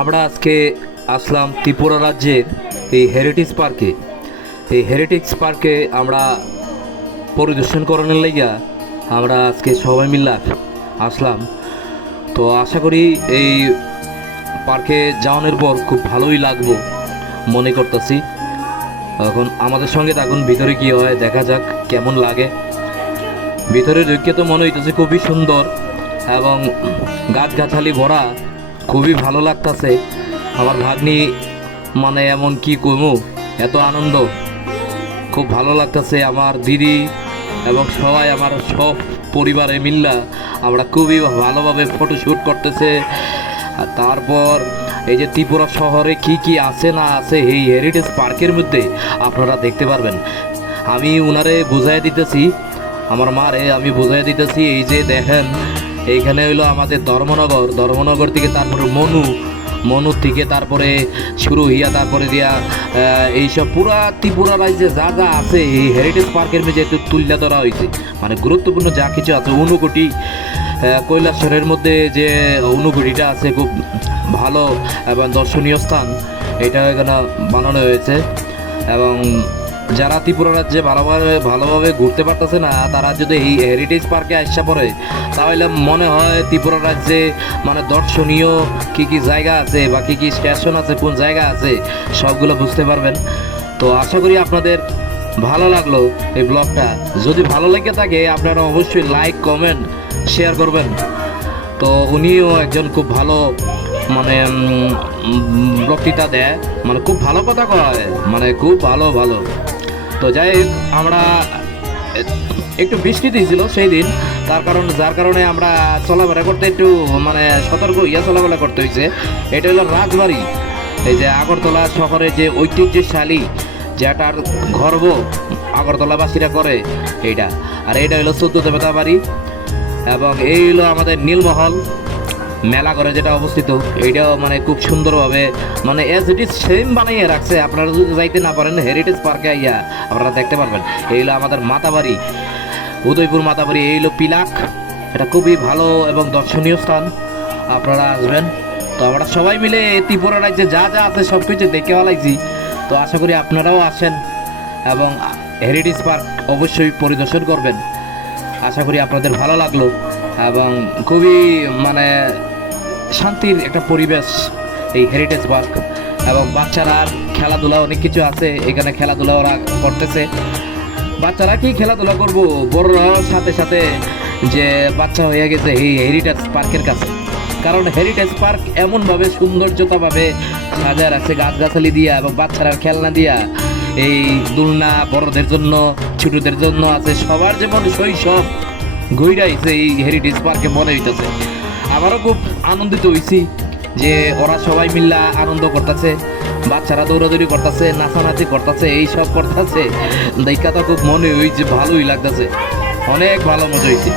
আমরা আজকে আসলাম ত্রিপুরা রাজ্যের এই হেরিটেজ পার্কে। এই হেরিটেজ পার্কে আমরা পরিদর্শন করানোর লাইগা আমরা আজকে সবাই মিলে আসলাম। তো আশা করি এই পার্কে যাওয়ানোর পর খুব ভালোই লাগবো মনে করতেছি। এখন আমাদের সঙ্গে থাকুন, ভিতরে কী হয় দেখা যাক কেমন লাগে। ভিতরে ঢুকে তো মনে হইতেছে খুবই সুন্দর এবং গাছগাছালি ভরা, খুবই ভালো লাগতেছে। আমার ভাগ্নি মানে এমন কি কমু, এত আনন্দ, খুব ভালো লাগতেছে। আমার দিদি এবং সবাই আমার সব পরিবারে মিল্লা আমরা খুবই ভালোভাবে ফটোশ্যুট করতেছে। আর তারপর এই যে ত্রিপুরা শহরে কি কি আছে না আছে এই হেরিটেজ পার্কের মধ্যে আপনারা দেখতে পারবেন। আমি উনারে বুঝাই দিতেছি, আমার মারে আমি বুঝাই দিতেছি, এই যে দেখেন এইখানে হইলো আমাদের ধর্মনগর থেকে তারপরে মনু থেকে তারপরে শুরু হইয়া তারপরে দিয়া এইসব পুরা ত্রিপুরা রাজ্যে যা যা আছে এই হেরিটেজ পার্কের মধ্যে একটু তুলে ধরা হয়েছে। মানে গুরুত্বপূর্ণ যা কিছু আছে, ঊনকোটি কৈলাসহরের মধ্যে যে ঊনকোটিটা আছে খুব ভালো এবং দর্শনীয় স্থান, এটা এখানে বানানো হয়েছে। এবং যারা ত্রিপুরা রাজ্যে ভালোভাবে ঘুরতে পারতেছে না, তারা যদি এই হেরিটেজ পার্কে আসা পড়ে তাহলে মনে হয় ত্রিপুরা রাজ্যে মানে দর্শনীয় কী কী জায়গা আছে বা কী কী স্টেশন আছে, কোন জায়গা আছে সবগুলো বুঝতে পারবেন। তো আশা করি আপনাদের ভালো লাগলো এই ব্লগটা। যদি ভালো লেগে থাকে আপনারা অবশ্যই লাইক কমেন্ট শেয়ার করবেন। তো উনিও একজন খুব ভালো মানে বক্তৃতা দেয়, মানে খুব ভালো কথা কয়, মানে খুব ভালো। তো যাই হোক, আমরা একটু বৃষ্টি দিয়েছিল সেই দিন, যার কারণে আমরা চলাফেরা করতে একটু মানে সতর্ক হইয়া চলাফেরা করতে হয়েছে। এটা হলো রাজবাড়ি, এই যে আগরতলা শহরের যে ঐতিহ্যশালী, যেটার গর্ব আগরতলাবাসীরা করে এইটা। আর এইটা হলো 14 দেবতা বাড়ি এবং এই হলো আমাদের নীলমহল মেলা করে যেটা অবস্থিত। এইটাও মানে খুব সুন্দরভাবে মানে এজ ইট ইজ সেম বানিয়ে রাখছে। আপনারা যদি যাইতে না পারেন হেরিটেজ পার্কে আইয়া আপনারা দেখতে পারবেন। এই হলো আমাদের মাতাবাড়ি, উদয়পুর মাতাবাড়ি। এই হলো পিলাক, এটা খুবই ভালো এবং দর্শনীয় স্থান, আপনারা আসবেন। তো আমরা সবাই মিলে ত্রিপুরা রাজ্যে যা যা আছে সব কিছু দেখে লাগছি। তো আশা করি আপনারাও আসেন এবং হেরিটেজ পার্ক অবশ্যই পরিদর্শন করবেন। আশা করি আপনাদের ভালো লাগলো এবং খুবই মানে শান্তির একটা পরিবেশ এই হেরিটেজ পার্ক। এবং বাচ্চারা খেলাধুলা অনেক কিছু আছে এখানে, খেলাধুলা ওরা করতেছে। বাচ্চারা কি খেলাধুলা করবো, বড়রাও সাথে সাথে যে বাচ্চা হয়ে গেছে এই হেরিটেজ পার্কের কাছে। কারণ হেরিটেজ পার্ক এমনভাবে সৌন্দর্যতাভাবে সাজায় রাখছে গাছগাছালি দিয়া এবং বাচ্চারা খেলনা দিয়া। এই দোলনা বড়দের জন্য ছোটদের জন্য আছে, সবার যেমন শৈশব ঘুরাইছে এই হেরিটেজ পার্কে মনে হইতেছে। আমারও খুব আনন্দিত হয়েছি যে ওরা সবাই মিল্লা আনন্দ করতেছে, বাচ্চারা দৌড়াদৌড়ি করতেছে, নাচানাচি করতেছে, এইসব করতেছে। দেখা তো খুব মনে হয়েছে, ভালোই লাগতেছে, অনেক ভালো মজা হয়েছে।